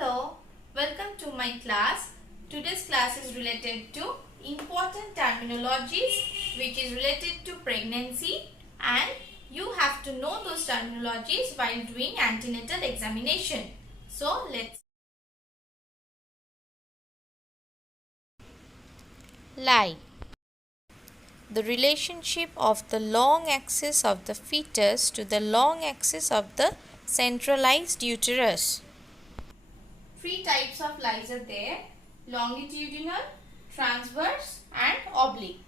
Hello, welcome to my class. Today's class is related to important terminologies which is related to pregnancy, and you have to know those terminologies while doing antenatal examination. So let's Lie. The relationship of the long axis of the fetus to the long axis of the centralized uterus. three types of lies are there: longitudinal, transverse and oblique.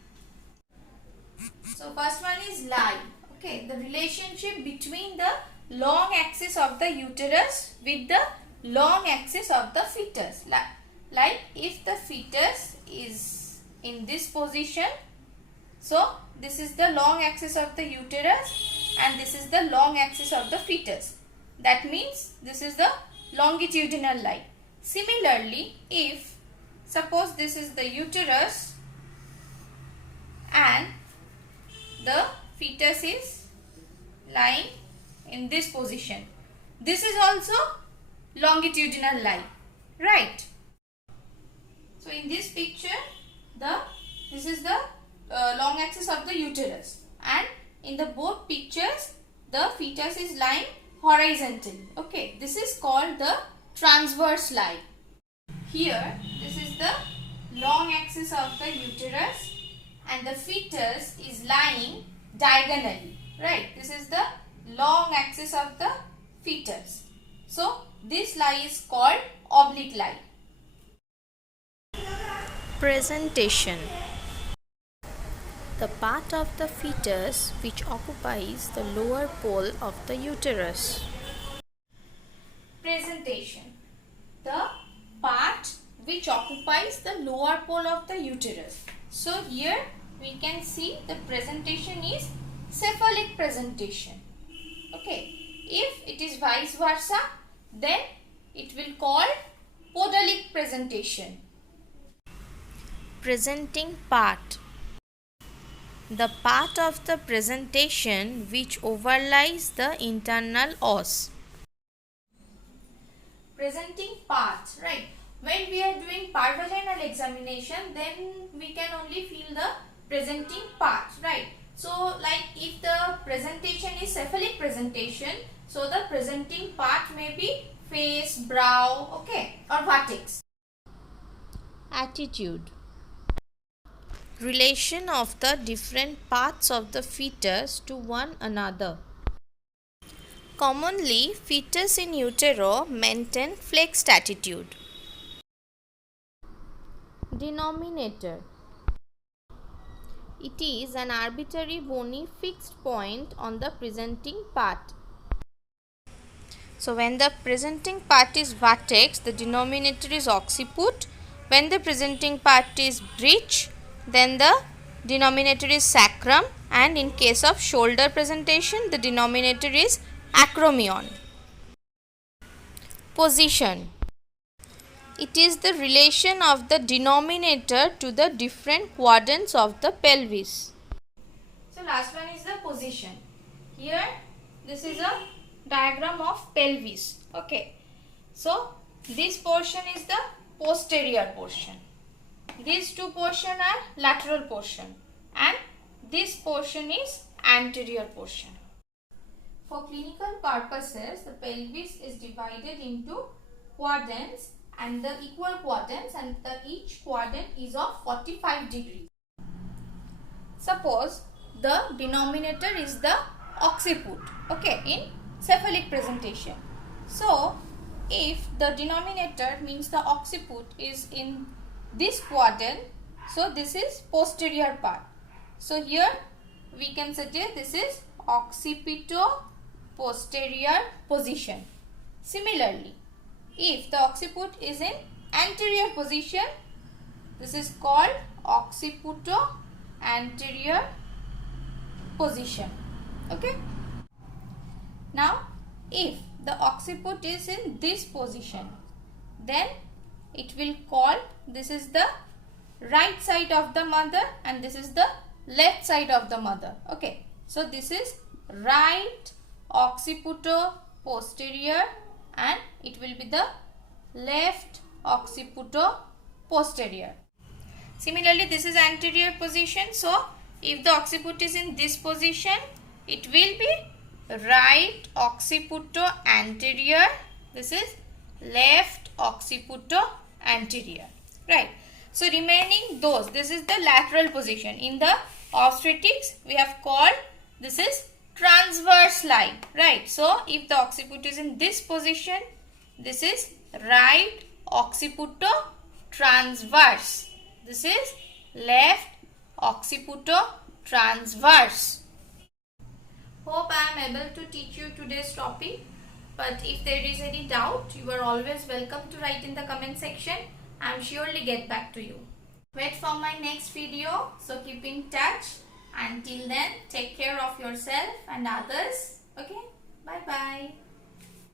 So first one is lie. Okay, the relationship between the long axis of the uterus with the long axis of the fetus. Like if the fetus is in this position, so this is the long axis of the uterus and this is the long axis of the fetus. That means this is the longitudinal line. Similarly, if suppose this is the uterus and the fetus is lying in this position, this is also longitudinal line, right? So in this picture, this is the long axis of the uterus, and in the both pictures the fetus is lying horizontally. Okay, this is called the transverse line. Here this is the long axis of the uterus and the fetus is lying diagonally, right? This is the long axis of the fetus. So this lie is called oblique lie. Presentation. The part of the fetus which occupies the lower pole of the uterus. Presentation. The part which occupies the lower pole of the uterus. So here we can see the presentation is cephalic presentation. Okay. If it is vice versa, then it will call podalic presentation. Presenting part. The part of the presentation which overlies the internal os. Presenting part, right? When we are doing part vaginal examination, then we can only feel the presenting part, right? So like if the presentation is cephalic presentation, so the presenting part may be face, brow, okay, or vertex. Attitude. Relation of the different parts of the fetus to one another. Commonly, fetus in utero maintain flexed attitude. Denominator. It is an arbitrary bony fixed point on the presenting part. So when the presenting part is vertex, the denominator is occiput. When the presenting part is breech, then the denominator is sacrum, and in case of shoulder presentation, the denominator is acromion. Position. It is the relation of the denominator to the different quadrants of the pelvis. So last one is the position. Here this is a diagram of pelvis. Okay. So this portion is the posterior portion. These two portions are lateral portion and this portion is anterior portion. For clinical purposes, the pelvis is divided into quadrants and the equal quadrants, and each quadrant is of 45 degrees. Suppose the denominator is the occiput, okay, in cephalic presentation. So if the denominator means the occiput is in this quadrant, so this is posterior part. So here we can suggest this is occipito posterior position. Similarly, if the occiput is in anterior position, this is called occiputo anterior position. Okay. Now if the occiput is in this position, then it will call, this is the right side of the mother and this is the left side of the mother. Okay. So this is right occiputo posterior and it will be the left occipito-posterior. Similarly, this is anterior position. So, if the occiput is in this position, it will be right occipito-anterior. This is left occipito-anterior. Right. So, remaining those, this is the lateral position. In the obstetrics, we have called this is transverse line. Right. So, if the occiput is in this position, this is right occipito-transverse. This is left occipito-transverse. Hope I am able to teach you today's topic. But if there is any doubt, you are always welcome to write in the comment section. I am surely get back to you. Wait for my next video. So keep in touch. Until then, take care of yourself and others. Okay? Bye-bye.